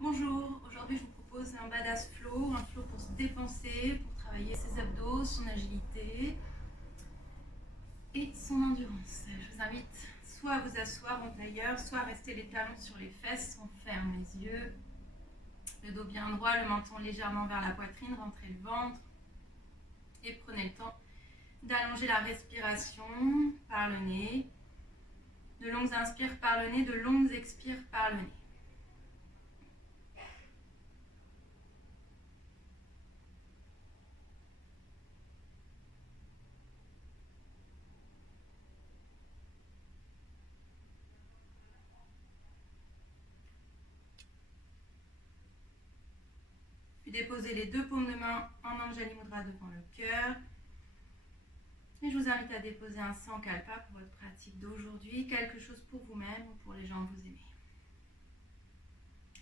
Bonjour, aujourd'hui je vous propose un badass flow, un flow pour se dépenser, pour travailler ses abdos, son agilité et son endurance. Je vous invite soit à vous asseoir en tailleur, soit à rester les talons sur les fesses, on ferme les yeux, le dos bien droit, le menton légèrement vers la poitrine, rentrez le ventre et prenez le temps d'allonger la respiration par le nez, de longues inspires par le nez, de longues expires par le nez. Puis déposez les deux paumes de main en Anjali Mudra devant le cœur. Et je vous invite à déposer un Sankalpa pour votre pratique d'aujourd'hui, quelque chose pour vous-même ou pour les gens que vous aimez.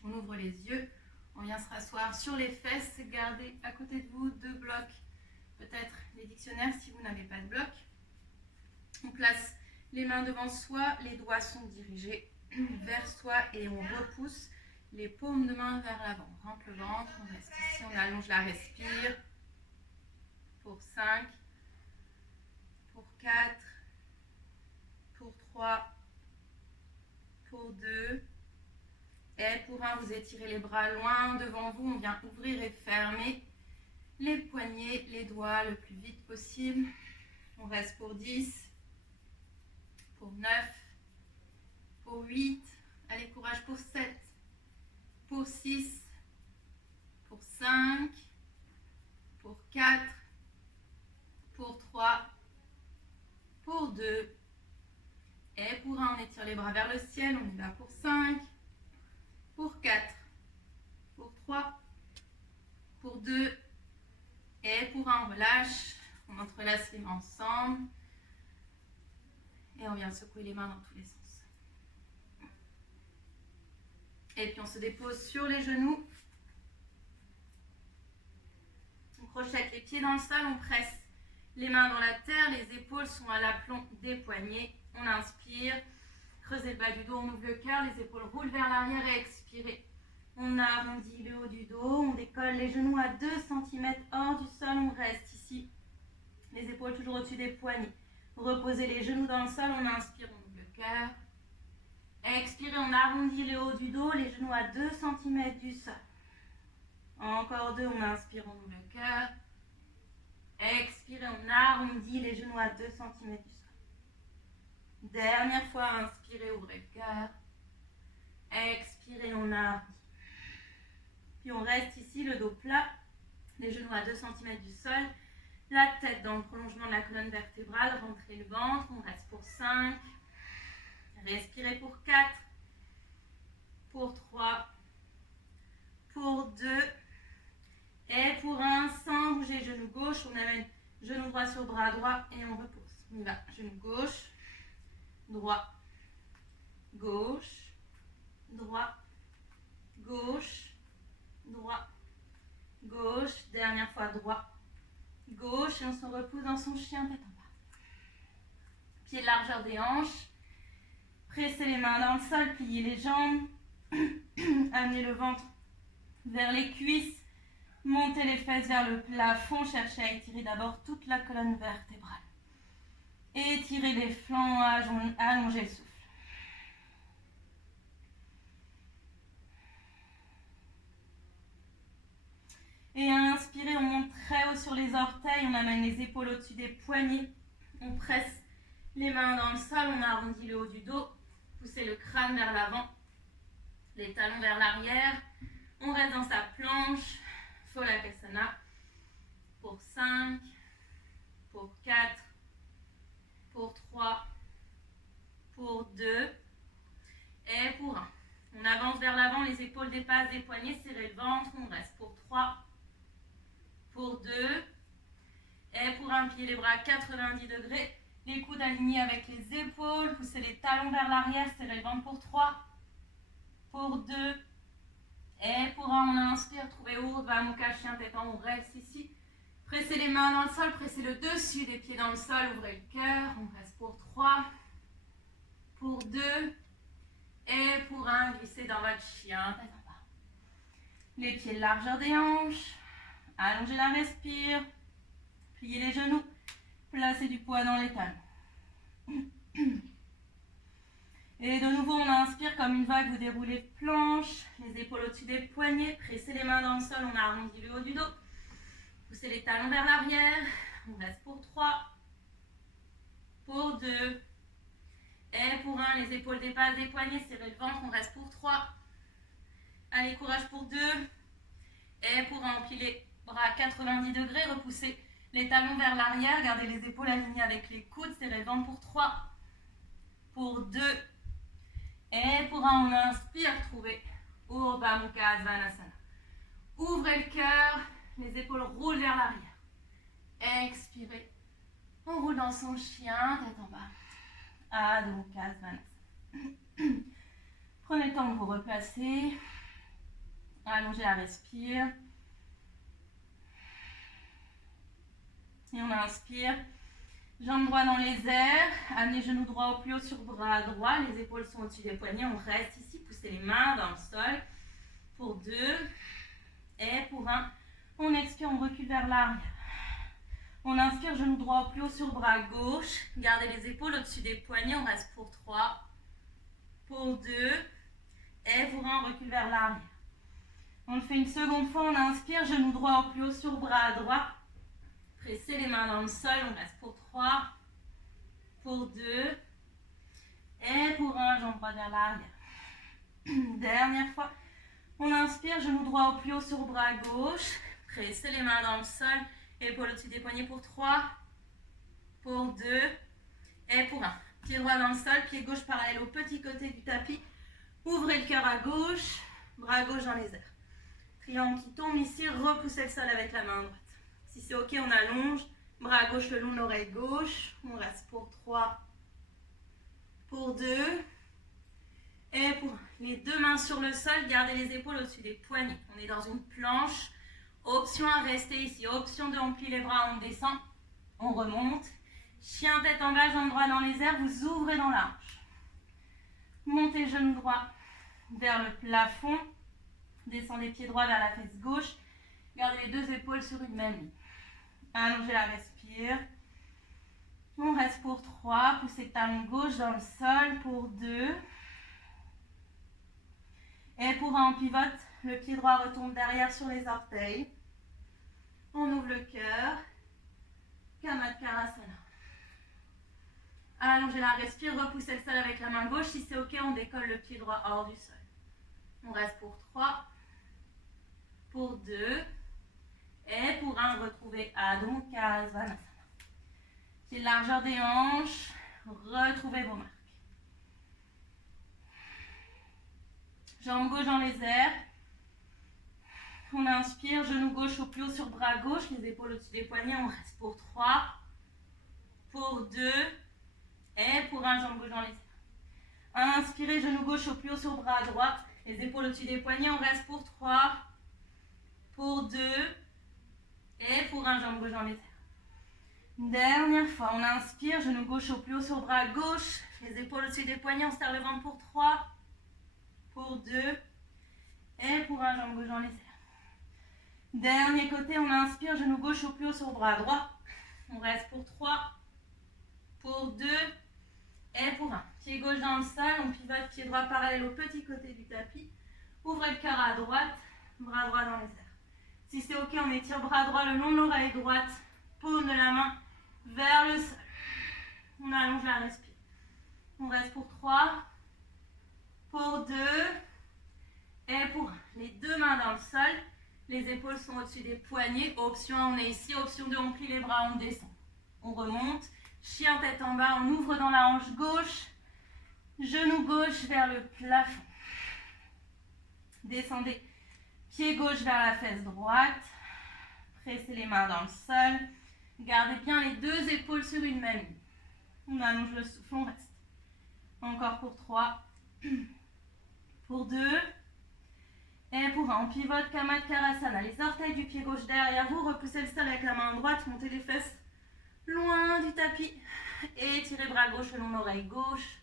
On ouvre les yeux, on vient se rasseoir sur les fesses, gardez à côté de vous deux blocs, peut-être les dictionnaires si vous n'avez pas de bloc. On place les mains devant soi, les doigts sont dirigés vers soi et on repousse les paumes de main vers l'avant. On rentre le ventre, on reste ici, on allonge la respire pour 5, pour 4, pour 3, pour 2, et pour 1, vous étirez les bras loin devant vous, on vient ouvrir et fermer les poignets, les doigts le plus vite possible. On reste pour 10, pour 9, pour 8, allez courage pour 7, pour 6, pour 5, pour 4, pour 3, pour 2, et pour 1, on étire les bras vers le ciel, on y va pour 5, pour 4, pour 3, pour 2, et pour 1, on relâche, on entrelace les mains ensemble, et on vient secouer les mains dans tous les sens. Et puis on se dépose sur les genoux, on crochette les pieds dans le sol, on presse les mains dans la terre, les épaules sont à l'aplomb des poignets, on inspire, creusez le bas du dos, on ouvre le cœur, les épaules roulent vers l'arrière et expirez. On arrondit le haut du dos, on décolle les genoux à 2 cm hors du sol, on reste ici. Les épaules toujours au-dessus des poignets. Reposez les genoux dans le sol, on inspire, on ouvre le cœur. Expirez, on arrondit le haut du dos, les genoux à 2 cm du sol. Encore 2, on inspire, on ouvre le cœur. Expirez, on arrondit les genoux à 2 cm du sol. Dernière fois, inspirez, ouvrez le cœur. Expirez, on arrondit. Puis on reste ici, le dos plat, les genoux à 2 cm du sol, la tête dans le prolongement de la colonne vertébrale, rentrez le ventre, on reste pour 5, respirez pour 4, pour 3, pour 2, et pour 1, sans bouger genou gauche, on amène genou droit sur bras droit et on repose. On y va, genou gauche, droit, gauche, droit, gauche, droit, gauche, dernière fois droit, gauche, et on se repose dans son chien tête en bas. Pied de largeur des hanches, pressez les mains dans le sol, pliez les jambes, amenez le ventre vers les cuisses, montez les fesses vers le plafond, cherchez à étirer d'abord toute la colonne vertébrale. Étirez les flancs, allongez le souffle. Et inspirez, on monte très haut sur les orteils, on amène les épaules au-dessus des poignets, on presse les mains dans le sol, on arrondit le haut du dos, poussez le crâne vers l'avant, les talons vers l'arrière, on reste dans sa planche, Pholakasana, pour 5, pour 4, pour 3, pour 2, et pour 1. On avance vers l'avant, les épaules dépassent des poignets, serrez le ventre, on reste pour 3, pour 2, et pour 1, pliez les bras à 90 degrés, les coudes alignés avec les épaules, poussez les talons vers l'arrière, serrez le ventre pour 3, pour 2, et pour 1, on inspire, trouvez Urdhva Mukha, chien tête en haut, on reste ici. Pressez les mains dans le sol, pressez le dessus des pieds dans le sol, ouvrez le cœur, on reste pour 3, pour 2, et pour 1, glissez dans votre chien tête en bas. Les pieds largeur des hanches. Allongez la respire. Pliez les genoux. Placez du poids dans les talons. Et de nouveau, on inspire comme une vague, vous déroulez de planche, les épaules au-dessus des poignets, pressez les mains dans le sol, on arrondit le haut du dos. Poussez les talons vers l'arrière, on reste pour 3, pour 2, et pour 1, les épaules dépassent des poignets, serrez le ventre, on reste pour 3. Allez, courage pour 2, et pour 1, on plie les bras à 90 degrés, repoussez les talons vers l'arrière, gardez les épaules alignées avec les coudes, serrez le ventre pour 3, pour 2, et pour 1, on inspire, trouvez Urdhva Mukha Svanasana. Ouvrez le cœur, les épaules roulent vers l'arrière. Expirez, on roule dans son chien, tête en bas. Adho Mukha Svanasana. Prenez le temps de vous replacer. Allongez la respire. Et on inspire. Jambes droites dans les airs, amenez genoux droit au plus haut sur bras droit, les épaules sont au-dessus des poignets, on reste ici, poussez les mains dans le sol. Pour 2, et pour 1, on expire, on recule vers l'arrière. On inspire, genou droit au plus haut sur bras gauche, gardez les épaules au-dessus des poignets, on reste pour 3, pour 2, et pour 1, on recule vers l'arrière. On le fait une seconde fois, on inspire, genou droit au plus haut sur bras droit. Pressez les mains dans le sol, on reste pour 3, pour 2, et pour 1, jambe droite vers l'arrière. Dernière fois, on inspire, genou droit au plus haut sur bras gauche, pressez les mains dans le sol, épaules au-dessus des poignets pour 3, pour 2, et pour 1. Pied droit dans le sol, pied gauche parallèle au petit côté du tapis, ouvrez le cœur à gauche, bras gauche dans les airs. Triangle qui tombe ici, repoussez le sol avec la main droite. Si c'est ok, on allonge, bras gauche le long de l'oreille gauche, on reste pour 3, pour 2, et pour les deux mains sur le sol, gardez les épaules au-dessus des poignets. On est dans une planche, option à rester ici, option de on plie les bras, on descend, on remonte. Chien tête en bas, jambes droites dans les airs, vous ouvrez dans la hanche. Montez genou droit vers le plafond, descendez pied droit vers la fesse gauche, gardez les deux épaules sur une même ligne. Allongez la respire. On reste pour 3. Poussez talon gauche dans le sol pour 2. Et pour 1, on pivote. Le pied droit retombe derrière sur les orteils. On ouvre le cœur. Kamatkarasana. Allongez la respire. Repoussez le sol avec la main gauche. Si c'est ok, on décolle le pied droit hors du sol. On reste pour 3. Pour 2. Et pour 1, retrouvez Adho Mukha Svanasana. C'est largeur des hanches. Retrouvez vos marques. Jambe gauche dans les airs. On inspire, genou gauche au plus haut sur bras gauche, les épaules au-dessus des poignets. On reste pour 3, pour 2, et pour 1, jambe gauche dans les airs. Inspirez, genou gauche au plus haut sur bras droit, les épaules au-dessus des poignets. On reste pour 3, pour 2, et pour 1, jambe gauche dans les airs. Dernière fois, on inspire, genou gauche au plus haut sur bras gauche, les épaules au-dessus des poignets, on serre le ventre pour 3, pour 2, et pour 1, jambe gauche dans les airs. Dernier côté, on inspire, genou gauche au plus haut sur bras droit, on reste pour 3, pour 2, et pour 1. Pied gauche dans le sol, on pivote, pied droit parallèle au petit côté du tapis, ouvrez le cœur à droite, bras droit dans les airs. Si c'est ok, on étire bras droit le long de l'oreille droite, paume de la main vers le sol. On allonge la respire. On reste pour 3, pour 2, et pour 1. Les deux mains dans le sol, les épaules sont au-dessus des poignets. Option 1, on est ici. Option 2, on plie les bras, on descend. On remonte. Chien tête en bas, on ouvre dans la hanche gauche. Genou gauche vers le plafond. Descendez. Pied gauche vers la fesse droite. Pressez les mains dans le sol. Gardez bien les deux épaules sur une même ligne. On allonge le souffle, on reste. Encore pour 3. Pour 2. Et pour 1, on pivote Kamatkarasana. Les orteils du pied gauche derrière vous. Repoussez le sol avec la main droite. Montez les fesses loin du tapis. Et tirez bras gauche le long de l'oreille gauche.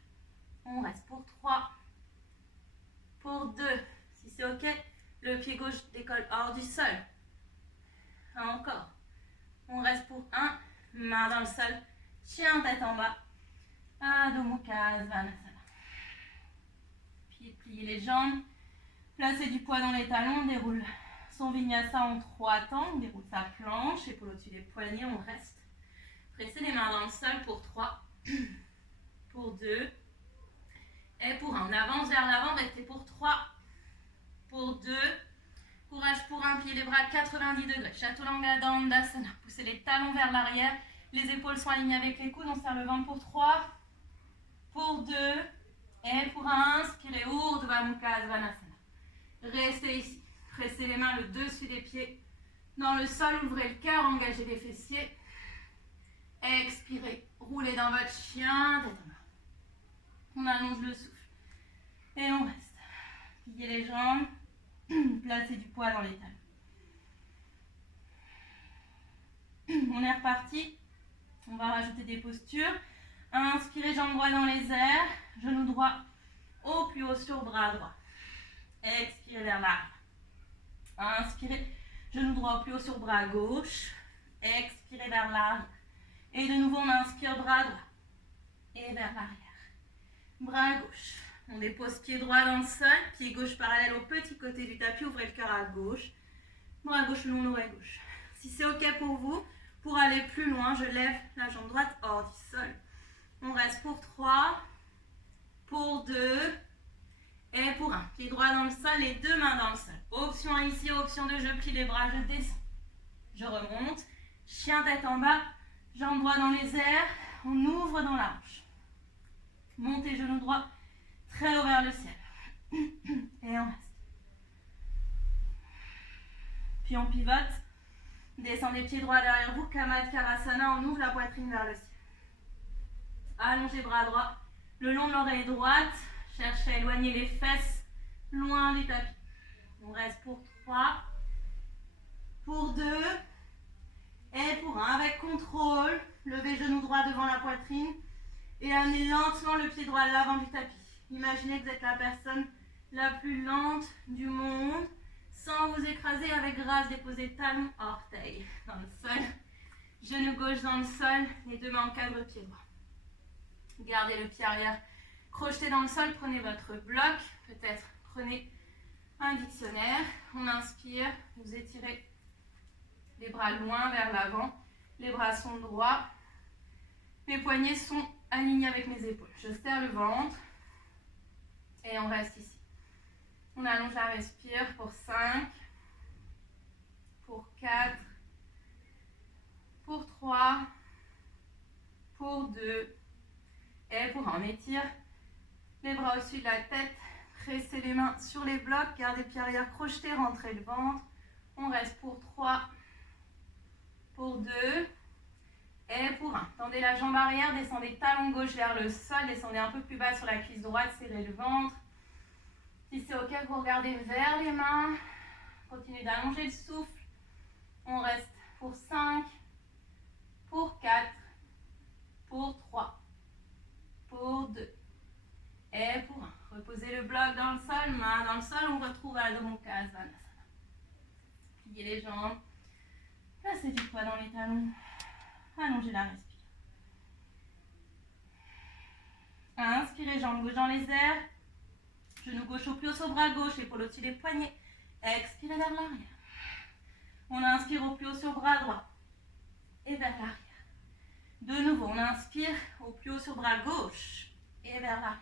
On reste pour 3. Pour 2. Si c'est ok, Le pied gauche décolle hors du sol. Encore. On reste pour 1. Main dans le sol. Chien tête en bas. Adho Mukha Svanasana. Puis plier les jambes. Placer du poids dans les talons. On déroule son vinyasa en 3 temps. On déroule sa planche. Épaule au-dessus des poignets. On reste. Pressez les mains dans le sol pour 3. Pour 2. Et pour 1. On avance vers l'avant. Restez pour 3. Pour 2. Courage pour 1. Pliez les bras 90 degrés. Chaturanga Dandasana. Poussez les talons vers l'arrière. Les épaules sont alignées avec les coudes. On serre le ventre pour 3. Pour 2. Et pour 1. Inspirez. Urdhva Mukha Svanasana. Restez ici. Pressez les mains le dessus des pieds. Dans le sol, ouvrez le cœur. Engagez les fessiers. Expirez. Roulez dans votre chien. Tête en bas. On allonge le souffle. Et on reste. Pliez les jambes. Placez du poids dans les talons. On est reparti. On va rajouter des postures. Inspirez, jambes droites dans les airs. Genou droit au plus haut sur bras droit. Expirez vers l'arrière. Inspirez, genou droit au plus haut sur bras gauche. Expirez vers l'arrière. Et de nouveau, on inspire bras droit. Et vers l'arrière. Bras gauche. On dépose pied droit dans le sol. Pied gauche parallèle au petit côté du tapis. Ouvrez le cœur à gauche. Bras gauche, le long de l'oreille gauche. Si c'est OK pour vous, pour aller plus loin, je lève la jambe droite hors du sol. On reste pour 3. Pour 2. Et pour 1. Pied droit dans le sol, les deux mains dans le sol. Option 1 ici, option 2, je plie les bras, je descends. Je remonte. Chien tête en bas. Jambe droite dans les airs. On ouvre dans la hanche. Montez genou droit très haut vers le ciel. Et on reste. Puis on pivote. Descendez pieds droits derrière vous. Kamatkarasana. On ouvre la poitrine vers le ciel. Allongez bras droit le long de l'oreille droite. Cherchez à éloigner les fesses loin du tapis. On reste pour 3. Pour 2. Et pour 1. Avec contrôle. Levez genou droit devant la poitrine. Et amenez lentement le pied droit à l'avant du tapis. Imaginez que vous êtes la personne la plus lente du monde. Sans vous écraser, avec grâce, déposez talons, orteils dans le sol. Genou gauche dans le sol. Les deux mains encadrent pied droit. Gardez le pied arrière crocheté dans le sol. Prenez votre bloc. Peut-être prenez un dictionnaire. On inspire. Vous étirez les bras loin vers l'avant. Les bras sont droits. Mes poignets sont alignés avec mes épaules. Je serre le ventre. Et on reste ici. On allonge la respire pour 5. Pour 4. Pour 3. Pour 2. Et pour 1. On étire les bras au-dessus de la tête. Pressez les mains sur les blocs. Gardez pied arrière crocheté. Rentrez le ventre. On reste pour 3. Pour 2. Et pour 1. Tendez la jambe arrière. Descendez talon gauche vers le sol. Descendez un peu plus bas sur la cuisse droite. Serrez le ventre. Si c'est OK, vous regardez vers les mains. Continuez d'allonger le souffle. On reste pour 5. Pour 4. Pour 3. Pour 2. Et pour 1. Reposez le bloc dans le sol. Main dans le sol. On retrouve Adho Mukha Svanasana. Pliez les jambes. Placez du poids dans les talons. Allongez la respire. Inspirez, jambe gauche dans les airs. Genou gauche au plus haut sur bras gauche. Épaule au-dessus des poignets. Expirez vers l'arrière. On inspire au plus haut sur bras droit. Et vers l'arrière. De nouveau, on inspire au plus haut sur bras gauche. Et vers l'arrière.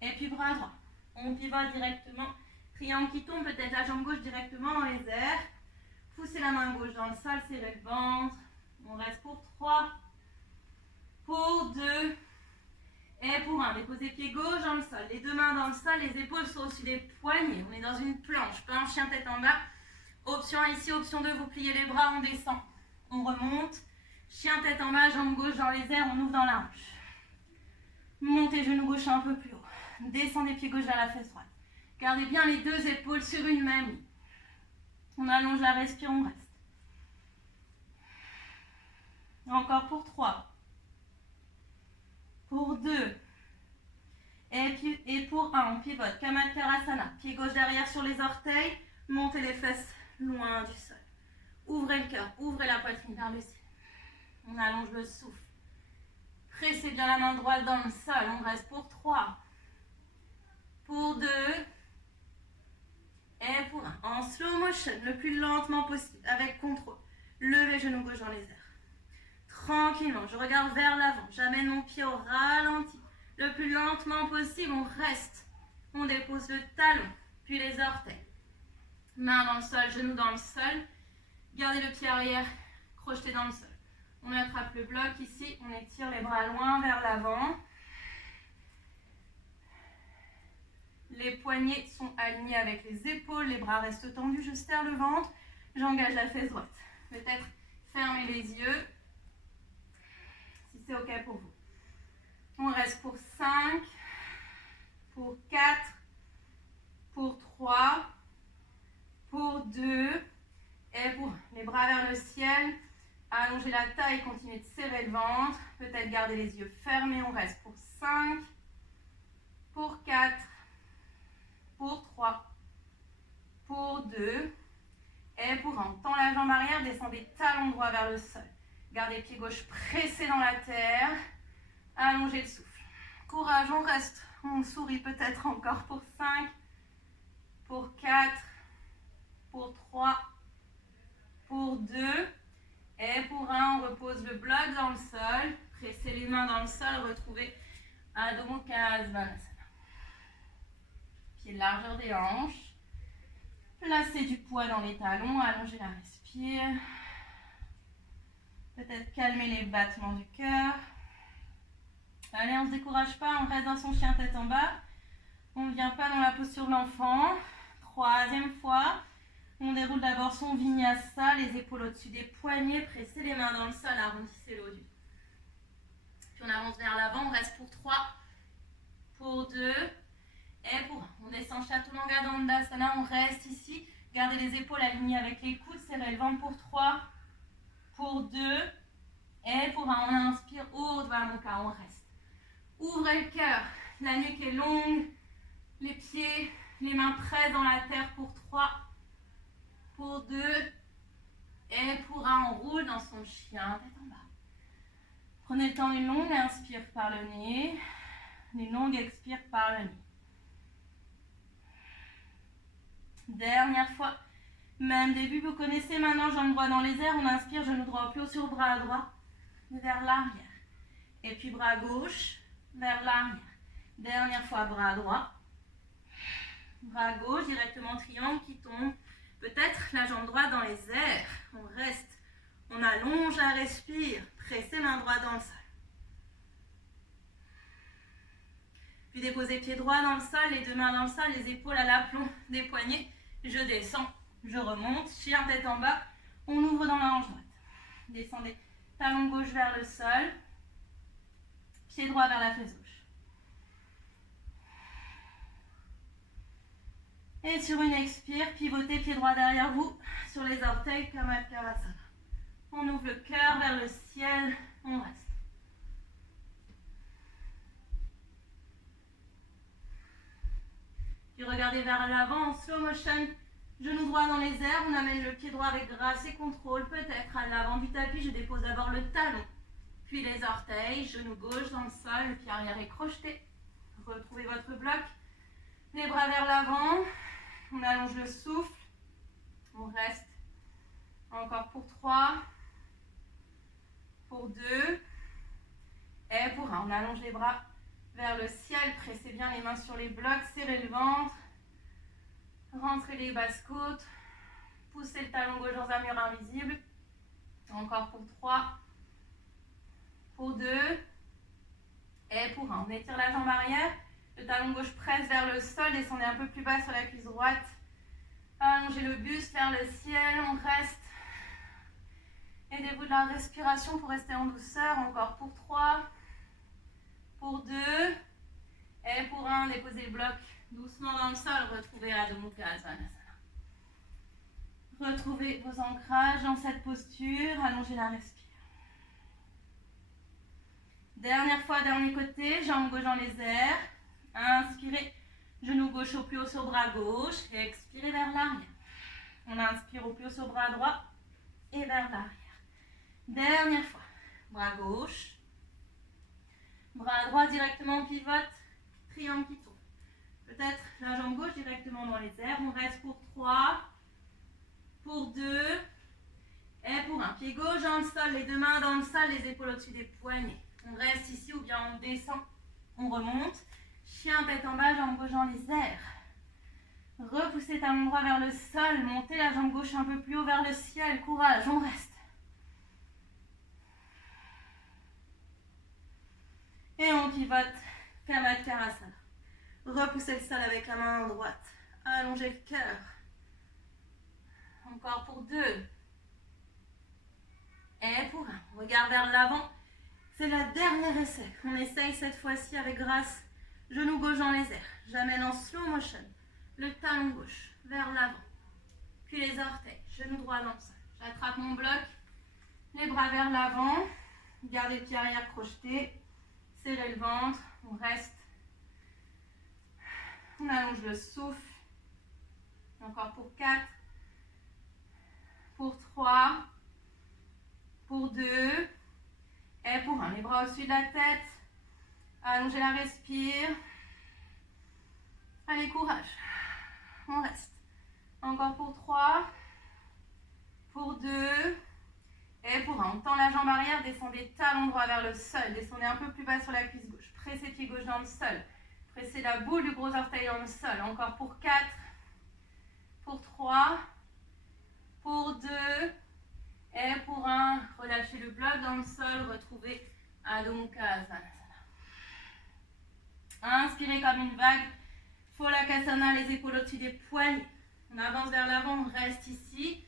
Et puis bras droit. On pivote directement. Triangle qui tombe, peut-être la jambe gauche directement dans les airs. Poussez la main gauche dans le sol, serrez le ventre. On reste pour 3. Pour 2. Et pour 1. Déposez pied gauche dans le sol. Les deux mains dans le sol, les épaules sont au-dessus des poignets. On est dans une planche, pas un chien tête en bas. Option 1 ici, option 2, vous pliez les bras, on descend. On remonte. Chien tête en bas, jambe gauche dans les airs, on ouvre dans la hanche. Montez genou gauche un peu plus haut. Descendez pied gauche vers la fesse droite. Gardez bien les deux épaules sur une même ligne. On allonge la respire, on reste. Encore pour 3. Pour 2. Et pour 1, on pivote. Kamatkarasana. Pied gauche derrière sur les orteils. Montez les fesses loin du sol. Ouvrez le cœur, ouvrez la poitrine vers le ciel. On allonge le souffle. Pressez bien la main droite dans le sol. On reste pour 3. Pour 2. Et pour 1. En slow motion, le plus lentement possible, avec contrôle. Levez genou gauche dans les airs. Tranquillement, je regarde vers l'avant. J'amène mon pied au ralenti. Le plus lentement possible, on reste. On dépose le talon, puis les orteils. Main dans le sol, genou dans le sol. Gardez le pied arrière crocheté dans le sol. On attrape le bloc ici, on étire les bras loin vers l'avant. Les poignets sont alignés avec les épaules, les bras restent tendus, je serre le ventre, j'engage la fesse droite. Peut-être fermez les yeux, si c'est OK pour vous. On reste pour 5, pour 4, pour 3, pour 2, et pour 1. Les bras vers le ciel, allongez la taille, continuez de serrer le ventre, peut-être garder les yeux fermés, on reste pour 5, pour 4, pour 3, pour 2, et pour 1. Tend la jambe arrière, descendez talon droit vers le sol. Gardez pied gauche pressé dans la terre, allongez le souffle. Courage, on reste, on sourit peut-être encore pour 5, pour 4, pour 3, pour 2, et pour 1, on repose le bloc dans le sol, pressez les mains dans le sol, retrouvez Adho Mukha Svanasana. Pied de largeur des hanches, placez du poids dans les talons, allongez la respire, peut-être calmer les battements du cœur. Allez, on ne se décourage pas, on reste dans son chien tête en bas, on ne vient pas dans la posture de l'enfant. 3e fois. On déroule d'abord son vinyasa, les épaules au-dessus des poignets, pressez les mains dans le sol, arrondissez le haut du dos. Puis on avance vers l'avant, on reste pour 3, pour 2, et pour 1. On descend Chaturanga Dandasana, on reste ici, gardez les épaules alignées avec les coudes, serrez le ventre pour 3, pour 2, et pour 1. On inspire, Urdhva Mukha, on reste. Ouvrez le cœur, la nuque est longue, les pieds, les mains presses dans la terre pour 3, pour 2, et pour 1, on roule dans son chien, tête en bas. Prenez le temps d'une longue inspire par le nez, une longue expire par le nez. Dernière fois, même début, vous connaissez maintenant, jambe droite dans les airs, on inspire, genou droit au plus haut sur bras droit, vers l'arrière. Et puis bras gauche, vers l'arrière. Dernière fois, bras droit, bras gauche, directement triangle qui tombe. Peut-être la jambe droite dans les airs. On reste, on allonge la respire. Pressez main droite dans le sol. Puis déposez pied droit dans le sol, les deux mains dans le sol, les épaules à l'aplomb des poignets. Je descends, je remonte, chien tête en bas. On ouvre dans la hanche droite. Descendez, talon gauche vers le sol. Pied droit vers la fesse gauche. Et sur une expire, pivotez pied droit derrière vous, sur les orteils, Kamakavasana. On ouvre le cœur vers le ciel, on reste. Puis regardez vers l'avant en slow motion, genou droit dans les airs, on amène le pied droit avec grâce et contrôle, peut-être à l'avant du tapis, je dépose d'abord le talon, puis les orteils, genou gauche dans le sol, le pied arrière est crocheté. Retrouvez votre bloc, les bras vers l'avant. On allonge le souffle, on reste encore pour 3, pour 2, et pour 1. On allonge les bras vers le ciel, pressez bien les mains sur les blocs, serrez le ventre, rentrez les basses côtes, poussez le talon gauche dans un mur invisible, encore pour 3, pour 2, et pour 1. On étire la jambe arrière. Le talon gauche presse vers le sol, descendez un peu plus bas sur la cuisse droite. Allongez le buste vers le ciel, on reste. Aidez-vous de la respiration pour rester en douceur. Encore pour 3, pour 2, et pour 1. Déposez le bloc doucement dans le sol. Retrouvez Adho Mukha Svanasana. Retrouvez vos ancrages dans cette posture. Allongez la respiration. Dernière fois, dernier côté, jambe gauche dans les airs. Inspirez, genou gauche au plus haut sur bras gauche. Et expirez vers l'arrière. On inspire au plus haut sur le bras droit et vers l'arrière. Dernière fois. Bras gauche. Bras droit directement pivote. Triangle qui tourne. Peut-être la jambe gauche directement dans les airs. On reste pour 3, pour 2, et pour 1. Pied gauche dans le sol, les deux mains dans le sol, les épaules au-dessus des poignets. On reste ici ou bien on descend, on remonte. Chien tête en bas, jambe gauche dans les airs. Repoussez talon droit vers le sol, montez la jambe gauche un peu plus haut vers le ciel. Courage, on reste. Et on pivote, Kamatkarasana. Repoussez le sol avec la main droite. Allongez le cœur. Encore pour 2. Et pour 1. Regard vers l'avant. C'est la dernière essai. On essaye cette fois-ci avec grâce. Genou gauche dans les airs. J'amène en slow motion le talon gauche vers l'avant. Puis les orteils. Genou droit dans le sol. J'attrape mon bloc. Les bras vers l'avant. Gardez le pied arrière projeté. Serrez le ventre. On reste. On allonge le souffle. Encore pour 4. Pour 3. Pour 2. Et pour 1. Les bras au-dessus de la tête. Allongez la respire. Allez, courage. On reste. Encore pour 3. Pour 2. Et pour 1. On tend la jambe arrière. Descendez talon droit vers le sol. Descendez un peu plus bas sur la cuisse gauche. Pressez pied gauche dans le sol. Pressez la boule du gros orteil dans le sol. Encore pour 4. Pour 3. Pour 2. Et pour 1. Relâchez le bloc dans le sol. Retrouvez Adho Mukha Svanasana. Inspirez comme une vague. Pholakasana, les épaules au-dessus des poignets. On avance vers l'avant, on reste ici.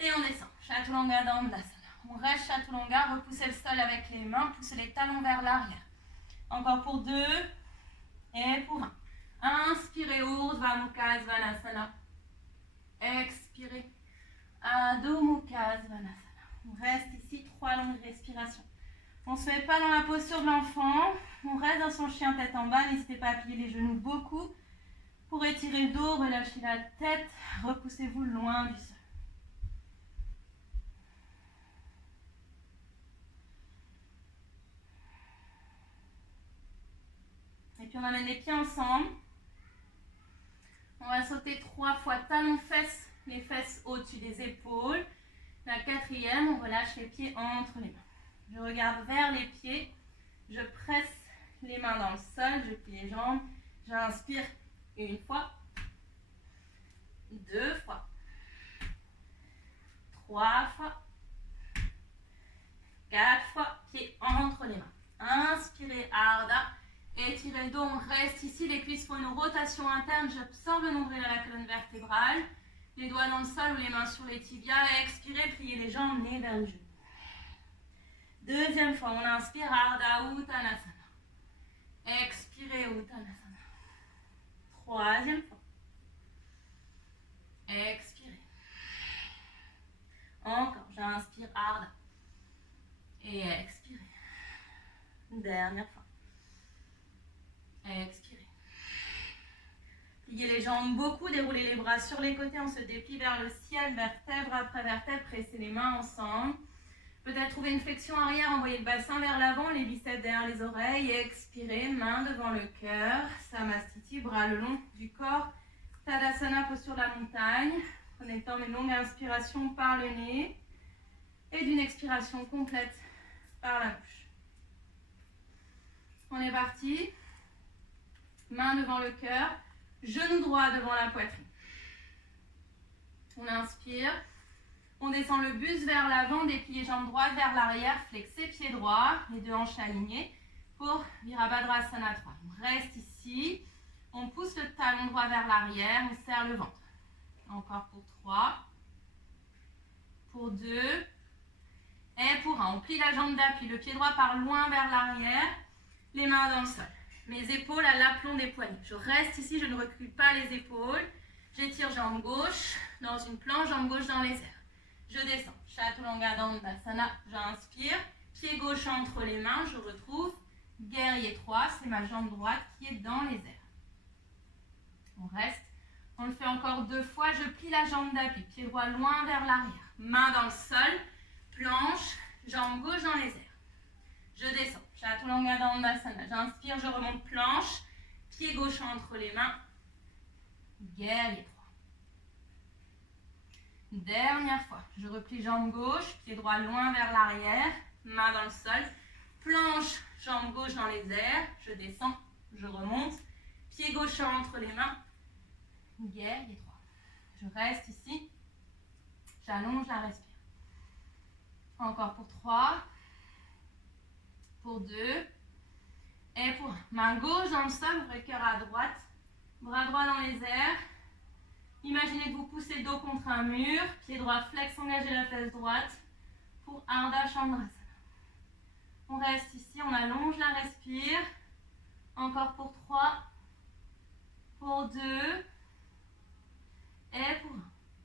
Et on descend. Chaturanga Dandasana. On reste Chaturanga. Repoussez le sol avec les mains. Poussez les talons vers l'arrière. Encore pour 2. Et pour 1. Inspirez, Urdhva Mukha Svanasana. Expirez. Adho Mukha Svanasana. On reste ici, 3 longues respirations. On ne se met pas dans la posture de l'enfant. On reste dans son chien tête en bas. N'hésitez pas à plier les genoux beaucoup. Pour étirer le dos, relâchez la tête. Repoussez-vous loin du sol. Et puis on amène les pieds ensemble. On va sauter 3 fois talons-fesses. Les fesses au-dessus des épaules. La 4e, on relâche les pieds entre les mains. Je regarde vers les pieds. Je presse les mains dans le sol. Je plie les jambes. J'inspire 1 fois. 2 fois. 3 fois. 4 fois. Pieds entre les mains. Inspirez, Ardha. Étirez le dos. On reste ici. Les cuisses font une rotation interne. J'absorbe le nombril à la colonne vertébrale. Les doigts dans le sol ou les mains sur les tibias. Expirez, pliez les jambes, nez vers le genou. 2e fois, on inspire, Ardha Uttanasana. Expirez, Uttanasana. 3e fois. Expirez. Encore, j'inspire, Ardha. Et expirez. Dernière fois. Expirez. Pliez les jambes beaucoup, déroulez les bras sur les côtés, on se déplie vers le ciel, vertèbre après vertèbre, pressez les mains ensemble. Peut-être trouver une flexion arrière, envoyez le bassin vers l'avant, les biceps derrière les oreilles, et expirez, main devant le cœur, Samastiti, bras le long du corps, Tadasana, posture de la montagne. Prenez le temps d'une longue inspiration par le nez et d'une expiration complète par la bouche. On est parti. Main devant le cœur. Genou droit devant la poitrine. On inspire. On descend le buste vers l'avant, dépliez jambes droites vers l'arrière, flexez pieds droits, les 2 hanches alignées pour Virabhadrasana 3. On reste ici. On pousse le talon droit vers l'arrière, on serre le ventre. Encore pour 3. Pour 2. Et pour 1. On plie la jambe d'appui, le pied droit part loin vers l'arrière, les mains dans le sol. Mes épaules à l'aplomb des poignets. Je reste ici, je ne recule pas les épaules. J'étire jambe gauche dans une planche, jambe gauche dans les airs. Je descends. Chaturanga Dandasana, j'inspire. Pied gauche entre les mains, je retrouve guerrier 3. C'est ma jambe droite qui est dans les airs. On reste On le fait encore 2 fois. Je plie la jambe d'appui. Pied droit loin vers l'arrière. Main dans le sol. Planche. Jambe gauche dans les airs. Je descends. Chaturanga Dandasana. J'inspire, je remonte planche. Pied gauche entre les mains. Guerrier 3. Dernière fois. Je replie jambe gauche. Pied droit loin vers l'arrière. Main dans le sol. Planche. Jambe gauche dans les airs. Je descends. Je remonte. Pied gauche entre les mains. Guerrier 3. Je reste ici. J'allonge la respire. Encore pour 3. Pour 2. Et pour 1. Main gauche dans le sol, ouvrez le cœur à droite. Bras droit dans les airs. Imaginez que vous poussez le dos contre un mur. Pied droit flex, engagez la fesse droite. Pour Ardha Chandrasana. On reste ici, on allonge la respire. Encore pour 3. Pour 2. Et pour 1.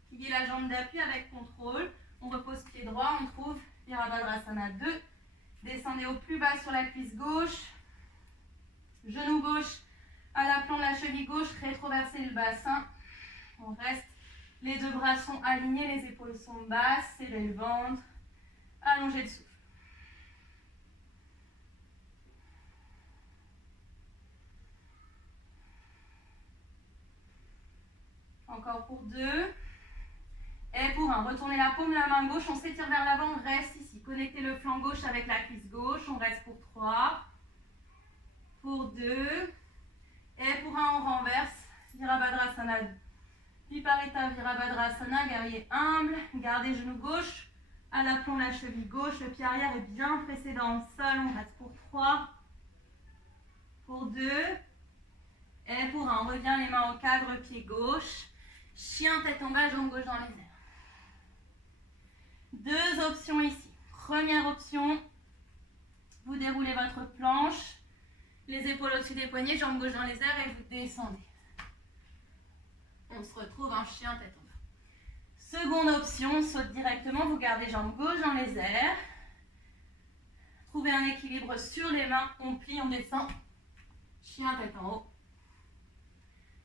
Pliez la jambe d'appui avec contrôle. On repose pied droit, on trouve Virabhadrasana 2. Descendez au plus bas sur la cuisse gauche. Genou gauche à l'aplomb de la cheville gauche. Rétroversez le bassin. On reste. Les 2 bras sont alignés, les épaules sont basses. Serrez le ventre. Allongez le souffle. Encore pour 2. Et pour 1. Retournez la paume de la main gauche. On s'étire vers l'avant. On reste ici. Connectez le flanc gauche avec la cuisse gauche. On reste pour 3. Pour 2. Et pour 1, on renverse. Virabhadrasana. Viparita Virabhadrasana. Guerrier humble. Gardez genou gauche à l'aplomb de la cheville gauche. Le pied arrière est bien pressé dans le sol. On reste pour 3. Pour 2. Et pour 1, on revient les mains au cadre, pied gauche. Chien tête en bas, jambe gauche dans les airs. 2 options ici. Première option, vous déroulez votre planche, les épaules au-dessus des poignets, jambe gauche dans les airs et vous descendez. On se retrouve en chien tête en bas. Seconde option, on saute directement, vous gardez jambe gauche dans les airs. Trouvez un équilibre sur les mains, on plie, on descend. Chien tête en haut.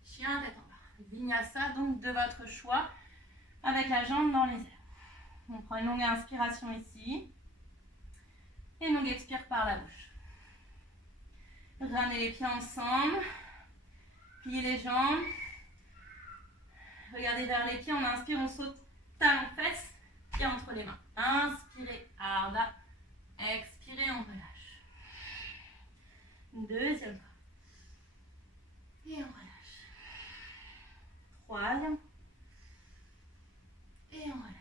Chien tête en bas. Vinyasa donc de votre choix avec la jambe dans les airs. On prend une longue inspiration ici et une longue expire par la bouche. Ramenez les pieds ensemble, pliez les jambes, regardez vers les pieds, on inspire, on saute talon fesses, pieds entre les mains. Inspirez, Ardha, expirez, on relâche. Deuxième fois. Et on relâche. Troisième. Et on relâche.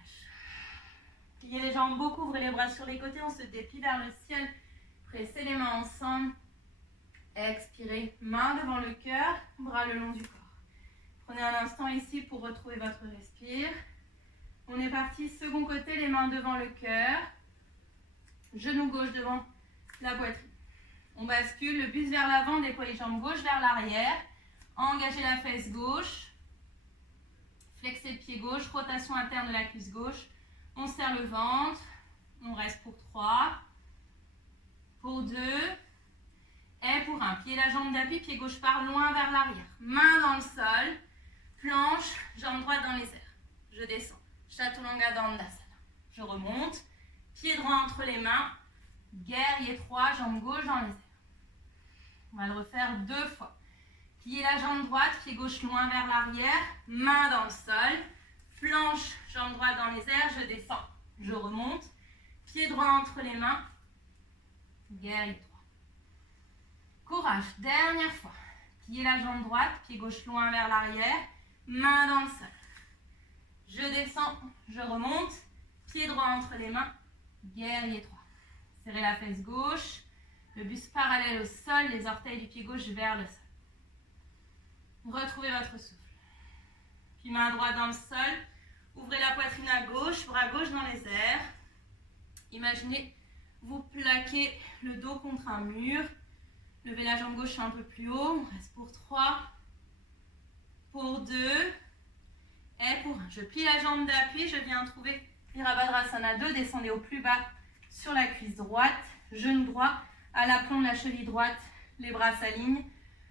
Pliez les jambes beaucoup, ouvrez les bras sur les côtés, on se déplie vers le ciel. Pressez les mains ensemble. Expirez, main devant le cœur, bras le long du corps. Prenez un instant ici pour retrouver votre respire. On est parti, second côté, les mains devant le cœur. Genou gauche devant la poitrine. On bascule, le buste vers l'avant, déployez jambe gauche vers l'arrière. Engagez la fesse gauche. Flexez le pied gauche, rotation interne de la cuisse gauche. On serre le ventre. On reste pour 3. Pour 2. Et pour 1. Pliez la jambe d'appui, pied gauche part loin vers l'arrière. Main dans le sol. Planche, jambe droite dans les airs. Je descends. Chaturanga Dandasana. Je remonte. Pied droit entre les mains. Guerrier 3, jambe gauche dans les airs. On va le refaire 2 fois. Pliez la jambe droite, pied gauche loin vers l'arrière. Main dans le sol. Planche, jambe droite dans les airs. Je descends. Je remonte. Pied droit entre les mains. Guerrier 3. Courage. Dernière fois. Pliez la jambe droite, pied gauche loin vers l'arrière. Main dans le sol. Je descends, je remonte. Pied droit entre les mains. Guerrier 3. Serrez la fesse gauche. Le buste parallèle au sol. Les orteils du pied gauche vers le sol. Retrouvez votre souffle. Puis main droite dans le sol. Ouvrez la poitrine à gauche. Bras gauche dans les airs. Imaginez, vous plaquez le dos contre un mur. Levez la jambe gauche un peu plus haut. On reste pour 3. Pour 2. Et pour 1. Je plie la jambe d'appui. Je viens trouver Virabhadrasana 2. Descendez au plus bas sur la cuisse droite. Genou droit à l'aplomb de la cheville droite. Les bras s'alignent.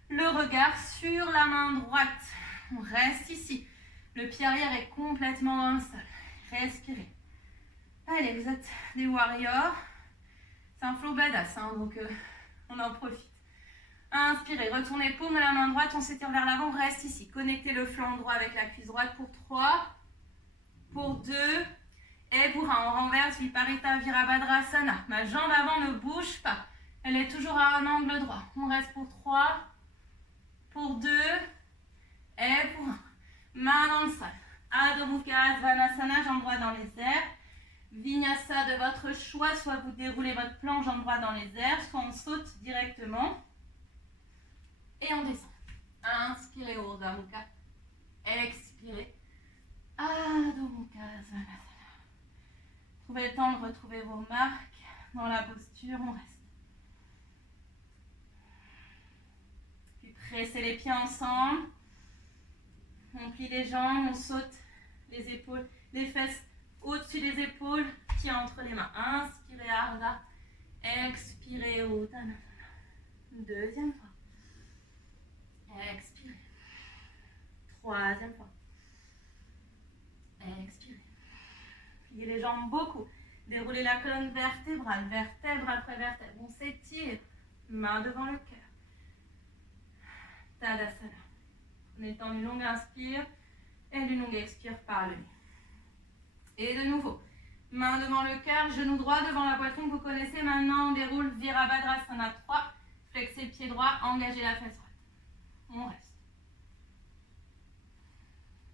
Le regard sur la main droite. On reste ici. Le pied arrière est complètement dans le sol. Respirez. Allez, vous êtes des warriors. C'est un flow badass, hein, donc on en profite. Inspirez, retournez paume de la main droite, on s'étire vers l'avant, on reste ici. Connectez le flanc droit avec la cuisse droite pour 3, pour 2, et pour 1. On renverse Viparita Virabhadrasana. Ma jambe avant ne bouge pas. Elle est toujours à un angle droit. On reste pour 3, pour 2, et pour 1. Main dans le sol. Adho Mukha Svanasana, jambe droite dans les airs. Vinyasa de votre choix, soit vous déroulez votre planche jambe droite dans les airs, soit on saute directement. Et on descend. Inspirez Urdhva Mukha. Expirez. Adho Mukha Svanasana. Trouvez le temps de retrouver vos marques dans la posture. On reste. Puis pressez les pieds ensemble. On plie les jambes, on saute les épaules, les fesses au-dessus des épaules, pieds entre les mains. Inspirez Ardha. Expirez Uttanasana. Deuxième fois. Expirez. Troisième fois. Expirez. Pliez les jambes beaucoup. Déroulez la colonne vertébrale, vertèbre après vertèbre. On s'étire. Main devant le cœur. Tadasana. Prenez le temps d'une longue inspire et d'une longue expire par le nez. Et de nouveau, main devant le cœur, genou droit devant la poitrine. Vous connaissez maintenant, on déroule Virabhadrasana 3. Flexez le pied droit, engagez la fesse droite. On reste.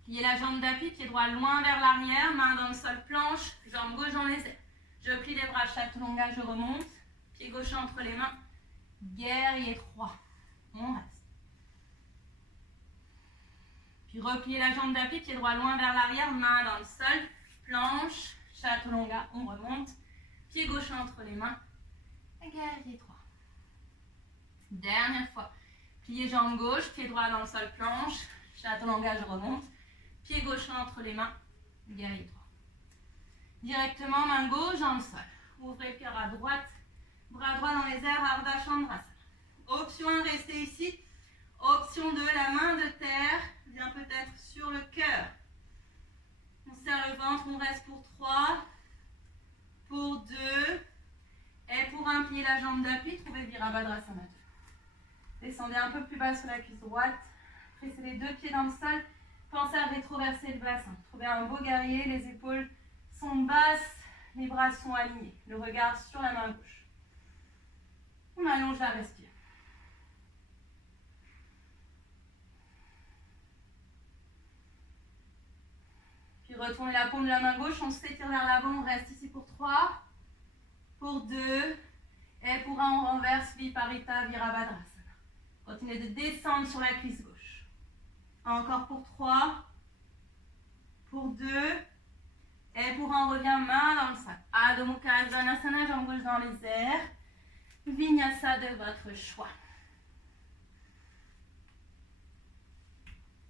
Pliez la jambe d'appui, pied droit loin vers l'arrière, main dans le sol, planche, jambe gauche dans les airs. Je plie les bras, chaturanga, je remonte. Pied gauche entre les mains, guerrier 3. On reste. Puis repliez la jambe d'appui, pied droit loin vers l'arrière, main dans le sol, planche, chaturanga, on remonte. Pied gauche entre les mains, guerrier 3. Dernière fois. Pliez jambe gauche, pied droit dans le sol, planche, chaturanga, je remonte. Pied gauche entre les mains, guerrier 3. Directement, main gauche dans le sol. Ouvrez le cœur à droite, bras droit dans les airs, Ardha Chandrasana. Option 1, restez ici. Option 2, la main de terre vient peut-être sur le cœur. On serre le ventre, on reste pour 3, pour 2, et pour 1, pliez la jambe d'appui, trouvez Virabhadrasana 2. Descendez un peu plus bas sur la cuisse droite, pressez les deux pieds dans le sol, pensez à rétroverser le bassin. Trouvez un beau guerrier, les épaules sont basses, les bras sont alignés, le regard sur la main gauche. On allonge la respire. Puis retournez la paume de la main gauche, on s'étire vers l'avant, on reste ici pour 3, pour 2, et pour 1, on renverse Viparita Virabhadrasana. Continuez de descendre sur la cuisse gauche. Encore pour 3, pour 2, et pour 1, on revient main dans le sol. Adho Mukha Svanasana, jambe gauche dans les airs. Vinyasa de votre choix.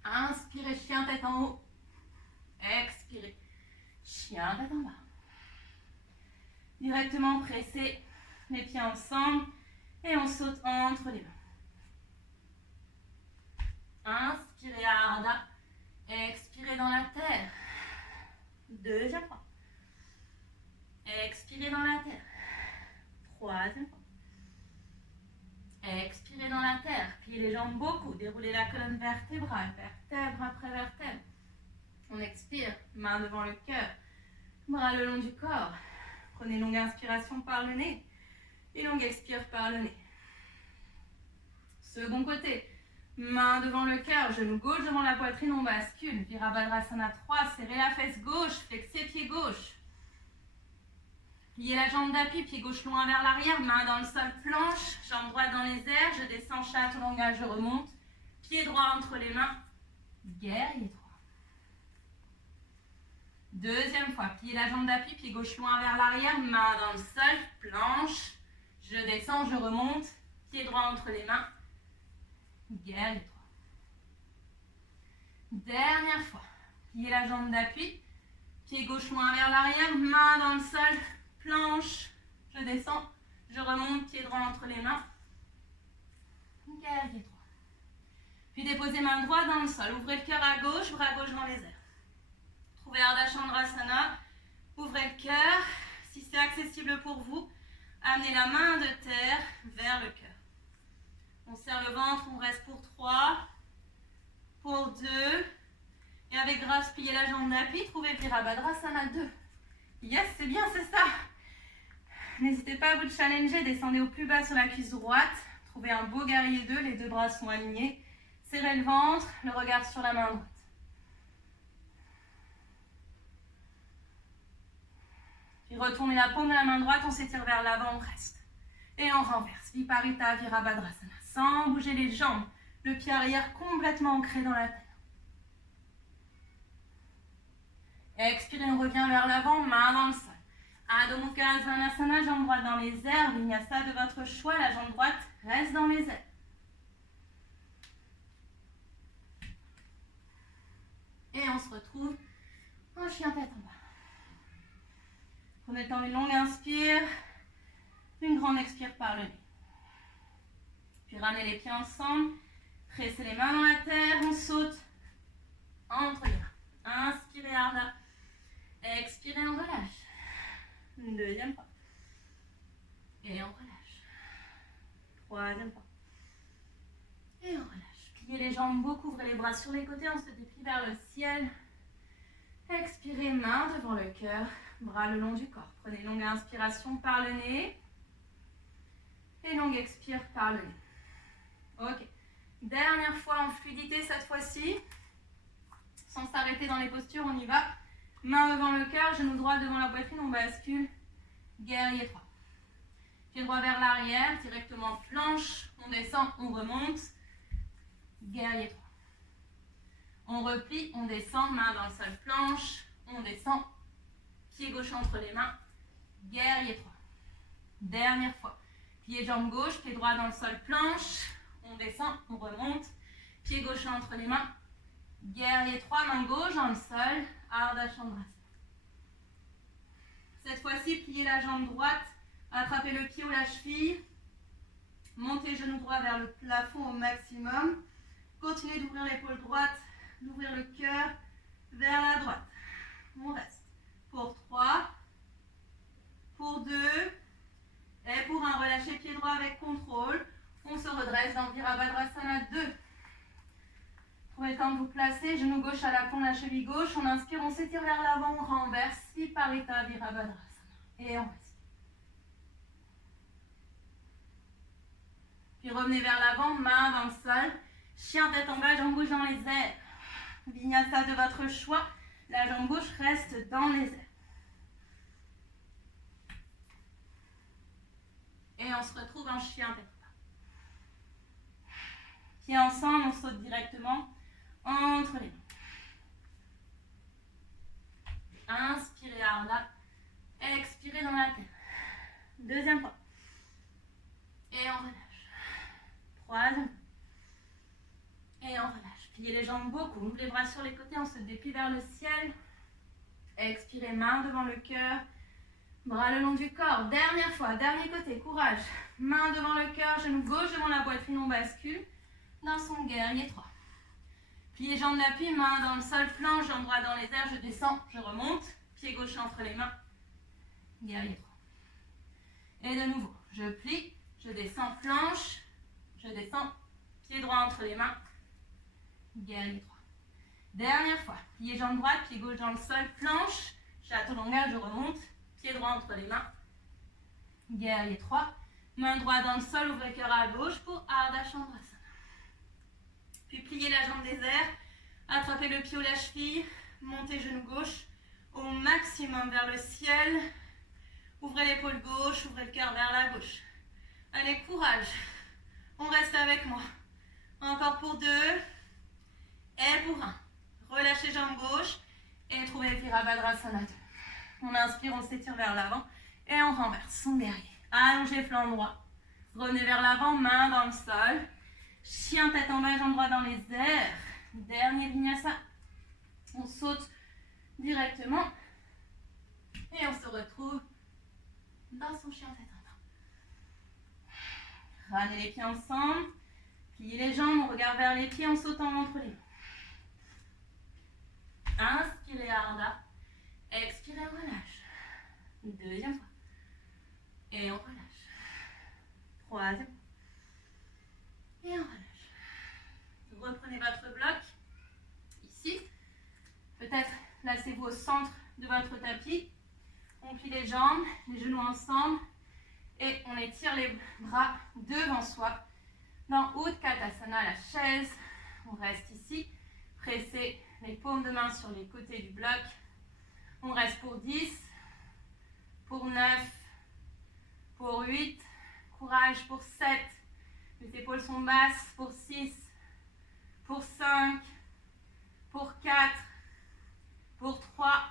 Inspirez, chien tête en haut. Expirez, chien tête en bas. Directement pressez les pieds ensemble et on saute entre les mains. Inspirez Ardha, expirez dans la terre. Deuxième fois. Expirez dans la terre. Troisième fois. Expirez dans la terre. Pliez les jambes beaucoup. Déroulez la colonne vertébrale, vertèbre après vertèbre. On expire, main devant le cœur, bras le long du corps. Prenez une longue inspiration par le nez et longue expire par le nez. Second côté, main devant le cœur, genou gauche devant la poitrine, on bascule. Virabhadrasana 3, serrez la fesse gauche, flexez pied gauche. Pliez la jambe d'appui, pied gauche loin vers l'arrière, main dans le sol, planche, jambe droite dans les airs, je descends, chaturanga, je remonte. Pied droit entre les mains, guerrier 3. Deuxième fois, pliez la jambe d'appui, pied gauche loin vers l'arrière, main dans le sol, planche, je descends, je remonte, pied droit entre les mains, guerrier 3. Dernière fois, pliez la jambe d'appui, pied gauche loin vers l'arrière, main dans le sol, planche, je descends, je remonte, pied droit entre les mains, guerrier 3. Puis déposez main droite dans le sol. Ouvrez le cœur à gauche, bras gauche dans les airs. Trouvez Ardha Chandrasana. Ouvrez le cœur. Si c'est accessible pour vous, amenez la main de terre vers le cœur. On serre le ventre, on reste pour 3, pour 2. Et avec grâce, pliez la jambe d'appui. Trouvez Virabhadrasana 2. Yes, c'est bien, c'est ça. N'hésitez pas à vous challenger. Descendez au plus bas sur la cuisse droite. Trouvez un beau guerrier 2. Les deux bras sont alignés. Serrez le ventre, le regard sur la main droite. Puis retournez la paume de la main droite, on s'étire vers l'avant, on reste. Et on renverse. Viparita Virabhadrasana. Sans bouger les jambes. Le pied arrière complètement ancré dans la terre. Et expirez, on revient vers l'avant, main dans le sol. Adho Mukha Svanasana, jambe droite dans les airs. Vinyasa de votre choix, la jambe droite reste dans les airs. Et on se retrouve en chien tête en bas. Prenez le temps d'une longue inspire, une grande expire par le nez. Puis ramenez les pieds ensemble, pressez les mains dans la terre, on saute entre les mains. Inspirez Ardha, expirez, on relâche. Deuxième pas. Et on relâche. Troisième pas. Et on relâche. Pliez les jambes beaucoup, ouvrez les bras sur les côtés, on se déplie vers le ciel. Expirez, main devant le cœur, bras le long du corps. Prenez une longue inspiration par le nez. Et longue expire par le nez. Ok. Dernière fois en fluidité cette fois-ci. Sans s'arrêter dans les postures, on y va. Main devant le cœur, genou droit devant la poitrine, on bascule. Guerrier 3. Pied droit vers l'arrière, directement planche. On descend, on remonte. Guerrier 3. On replie, on descend, main dans le sol, planche. On descend, pied gauche entre les mains. Guerrier 3. Dernière fois. Pied jambe gauche, pied droit dans le sol, planche. On descend, on remonte. Pied gauche entre les mains. Guerrier 3, main gauche dans le sol. Ardha Chandrasana. Cette fois-ci, pliez la jambe droite. Attrapez le pied ou la cheville. Montez genou droit vers le plafond au maximum. Continuez d'ouvrir l'épaule droite, d'ouvrir le cœur vers la droite. On reste. Pour 3. Pour 2. Et pour 1, relâchez pied droit avec contrôle. On se redresse dans Virabhadrasana 2. Trouvez le temps de vous placer, genou gauche à la paume, la cheville gauche. On inspire, on s'étire vers l'avant, on renverse. Viparita Virabhadrasana. Et on reste. Puis revenez vers l'avant, main dans le sol. Chien tête en bas, jambe gauche dans les airs. Vinyasa de votre choix. La jambe gauche reste dans les airs. Et on se retrouve en chien tête en bas. Pieds ensemble, on saute directement entre les mains. Inspirez Ardha. Expirez dans la terre. Deuxième fois. Et on relâche. Troisième. Et on relâche. Pliez les jambes beaucoup. Ouvre les bras sur les côtés. On se déplie vers le ciel. Expirez, main devant le cœur. Bras le long du corps. Dernière fois. Dernier côté. Courage. Main devant le cœur. Genou gauche devant la poitrine. On bascule dans son guerrier 3. Pliez jambes d'appui. Main dans le sol. Planche. Jambe droite dans les airs. Je descends. Je remonte. Pied gauche entre les mains. Guerrier 3. Et de nouveau. Je plie. Je descends. Planche. Je descends. Pied droit entre les mains. Guerrier 3. Dernière fois. Pied jambe droite, pied gauche dans le sol, planche. Chaturanga, je remonte. Pied droit entre les mains. Guerrier 3. Main droite dans le sol, ouvrez le cœur à gauche pour Ardha Chandrasana. Puis pliez la jambe des airs. Attrapez le pied ou la cheville. Montez genou gauche au maximum vers le ciel. Ouvrez l'épaule gauche, ouvrez le cœur vers la gauche. Allez, courage. On reste avec moi. Encore pour 2. Et pour 1. Relâchez jambe gauche. Et trouvez Virabhadrasana 2. On inspire, on s'étire vers l'avant. Et on renverse son guerrier. Allongez flanc droit. Revenez vers l'avant, main dans le sol. Chien tête en bas, jambe droite dans les airs. Dernier vinyasa. On saute directement. Et on se retrouve dans son chien tête en bas. Ramenez les pieds ensemble. Pliez les jambes, on regarde vers les pieds en sautant ventre libre. Inspirez Ardha. Expirez, on relâche. Deuxième fois. Et on relâche. Troisième fois. Et on relâche. Reprenez votre bloc. Ici. Peut-être placez-vous au centre de votre tapis. On plie les jambes, les genoux ensemble. Et on étire les bras devant soi. Dans Utkatasana, la chaise. On reste ici. Pressez les paumes de main sur les côtés du bloc. On reste pour 10, pour 9, pour 8. Courage pour 7. Les épaules sont basses pour 6, pour 5, pour 4, pour 3,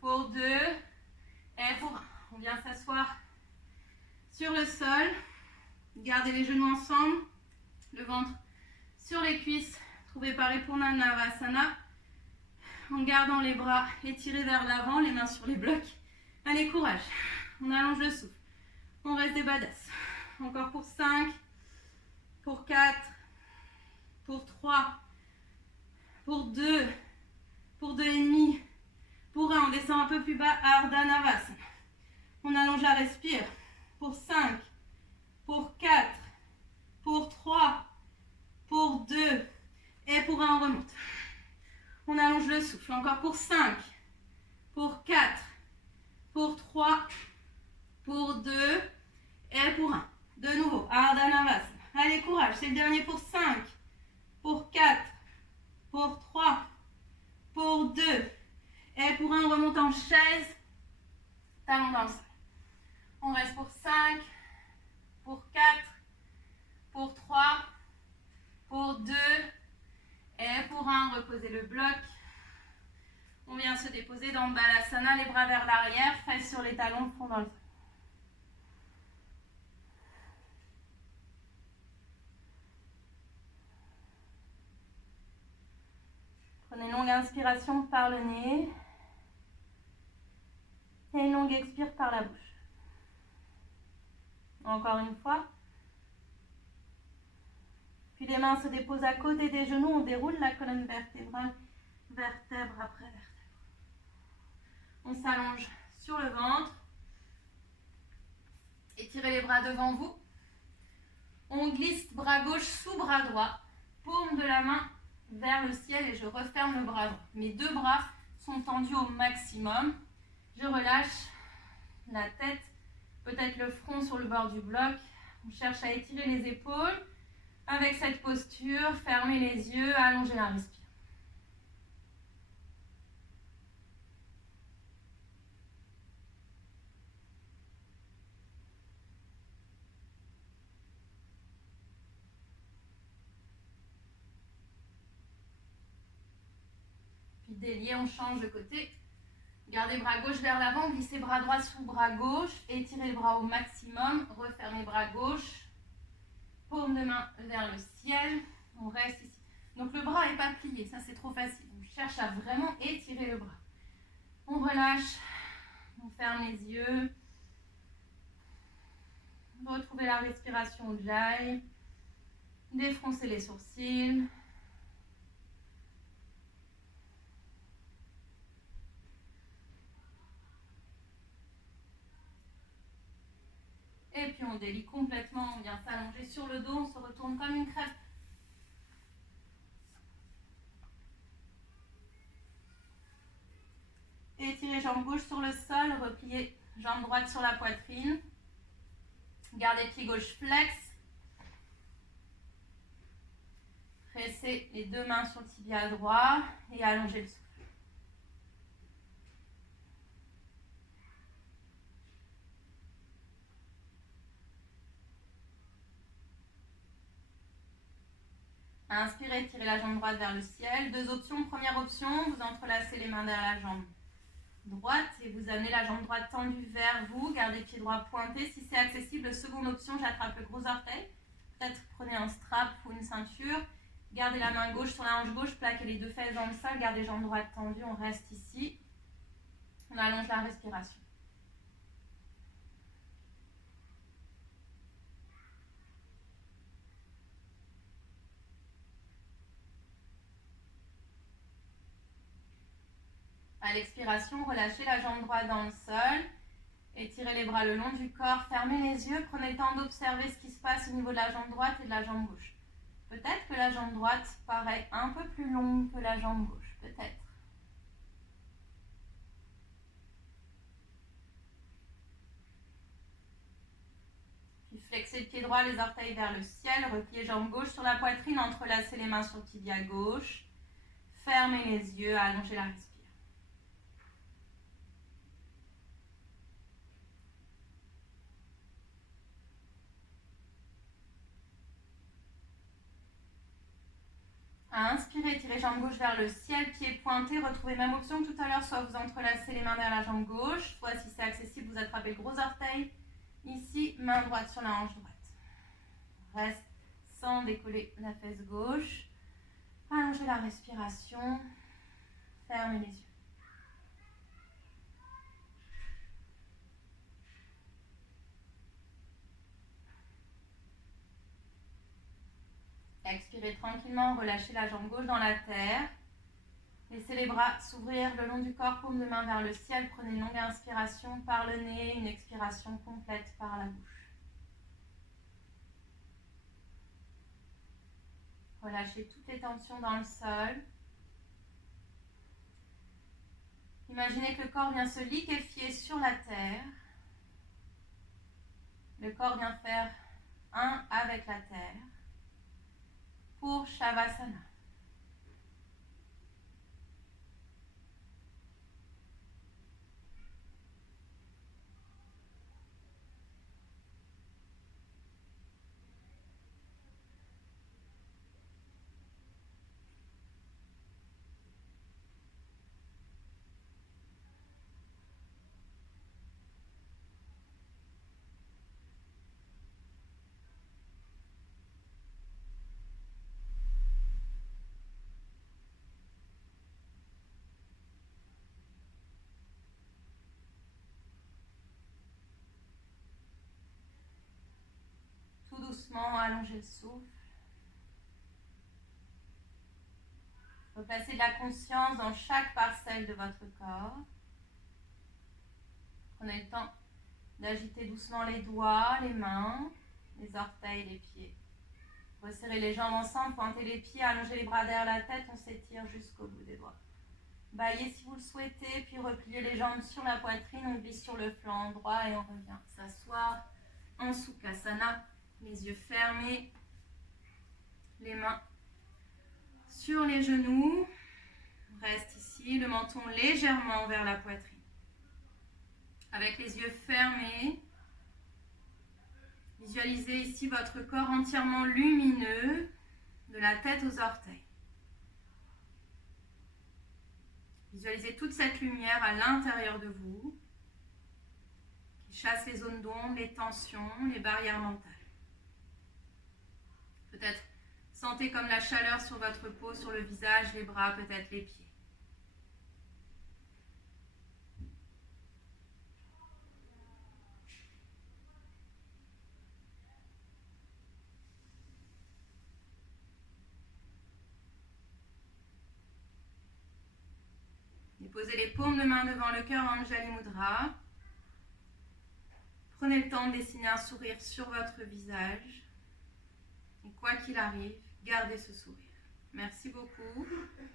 pour 2 et pour 1. On vient s'asseoir sur le sol. Gardez les genoux ensemble, le ventre sur les cuisses. Trouvez Paripurna Navasana en gardant les bras étirés vers l'avant, les mains sur les blocs. Allez, courage. On allonge le souffle. On reste des badass. Encore pour 5, pour 4, pour 3, pour 2, pour 2,5, pour 1. On descend un peu plus bas, Ardha Navasana. On allonge la respire. Pour 5, pour 4, pour 3, pour 2 et pour 1, on remonte. On allonge le souffle. Encore pour 5, pour 4, pour 3, pour 2 et pour 1. De nouveau, Ardha Navasana. Allez, courage. C'est le dernier pour 5, pour 4, pour 3, pour 2 et pour 1. On remonte en chaise. Talon dans le sol. On reste pour 5, pour 4, pour 3, pour 2 et pour 1. Reposez le bloc. On vient se déposer dans Balasana, les bras vers l'arrière, fesses sur les talons, le front dans le sol. Prenez une longue inspiration par le nez et une longue expire par la bouche. Encore une fois. Puis les mains se déposent à côté des genoux, on déroule la colonne vertébrale, vertèbre après vertèbre. On s'allonge sur le ventre. Étirez les bras devant vous. On glisse bras gauche sous bras droit, paume de la main vers le ciel et je referme le bras droit. Mes deux bras sont tendus au maximum. Je relâche la tête, peut-être le front sur le bord du bloc. On cherche à étirer les épaules. Avec cette posture, fermez les yeux, allongez la respiration. Puis délié, on change de côté. Gardez bras gauche vers l'avant, glissez bras droit sous bras gauche, étirez le bras au maximum, refermez bras gauche, paume de main vers le ciel, on reste ici. Donc le bras n'est pas plié, ça c'est trop facile. On cherche à vraiment étirer le bras. On relâche, on ferme les yeux. Retrouvez la respiration Ujjayi. Défroncez les sourcils. Et puis on délie complètement, on vient s'allonger sur le dos, on se retourne comme une crêpe. Étirez jambe gauche sur le sol, repliez jambe droite sur la poitrine. Gardez pied gauche flex. Pressez les deux mains sur le tibia droit et allongez le souffle. Inspirez, tirez la jambe droite vers le ciel. Deux options. Première option, vous entrelacez les mains derrière la jambe droite et vous amenez la jambe droite tendue vers vous. Gardez pied droit pointé. Si c'est accessible, seconde option, j'attrape le gros orteil. Peut-être prenez un strap ou une ceinture. Gardez la main gauche sur la hanche gauche, plaquez les deux fesses dans le sol. Gardez jambe droite tendue, on reste ici. On allonge la respiration. À l'expiration, relâchez la jambe droite dans le sol. Étirez les bras le long du corps. Fermez les yeux. Prenez le temps d'observer ce qui se passe au niveau de la jambe droite et de la jambe gauche. Peut-être que la jambe droite paraît un peu plus longue que la jambe gauche. Peut-être. Puis flexez le pied droit, les orteils vers le ciel. Repliez jambe gauche sur la poitrine. Entrelacez les mains sur le tibia gauche. Fermez les yeux. Allongez la respiration. Inspirez, tirez jambe gauche vers le ciel, pied pointé, retrouvez même option que tout à l'heure, soit vous entrelacez les mains derrière la jambe gauche, soit si c'est accessible, vous attrapez le gros orteil. Ici, main droite sur la hanche droite. Reste sans décoller la fesse gauche. Allongez la respiration. Fermez les yeux. Expirez tranquillement, relâchez la jambe gauche dans la terre. Laissez les bras s'ouvrir le long du corps, paume de main vers le ciel. Prenez une longue inspiration par le nez, une expiration complète par la bouche. Relâchez toutes les tensions dans le sol. Imaginez que le corps vient se liquéfier sur la terre. Le corps vient faire un avec la terre pour Shavasana. Tout doucement, allongez le souffle. Replacez de la conscience dans chaque parcelle de votre corps. Prenez le temps d'agiter doucement les doigts, les mains, les orteils, les pieds. Resserrez les jambes ensemble, pointez les pieds, allongez les bras derrière la tête, on s'étire jusqu'au bout des doigts. Baillez si vous le souhaitez, puis repliez les jambes sur la poitrine, on glisse sur le flanc droit et on revient s'asseoir en Sukhasana, les yeux fermés, les mains sur les genoux. On reste ici, le menton légèrement vers la poitrine. Avec les yeux fermés, visualisez ici votre corps entièrement lumineux, de la tête aux orteils. Visualisez toute cette lumière à l'intérieur de vous, qui chasse les zones d'ombre, les tensions, les barrières mentales. Peut-être sentez comme la chaleur sur votre peau, sur le visage, les bras, peut-être les pieds. Posez les paumes de main devant le cœur, Anjali Mudra. Prenez le temps de dessiner un sourire sur votre visage. Et quoi qu'il arrive, gardez ce sourire. Merci beaucoup.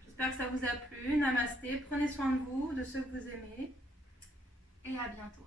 J'espère que ça vous a plu. Namasté. Prenez soin de vous, de ceux que vous aimez. Et à bientôt.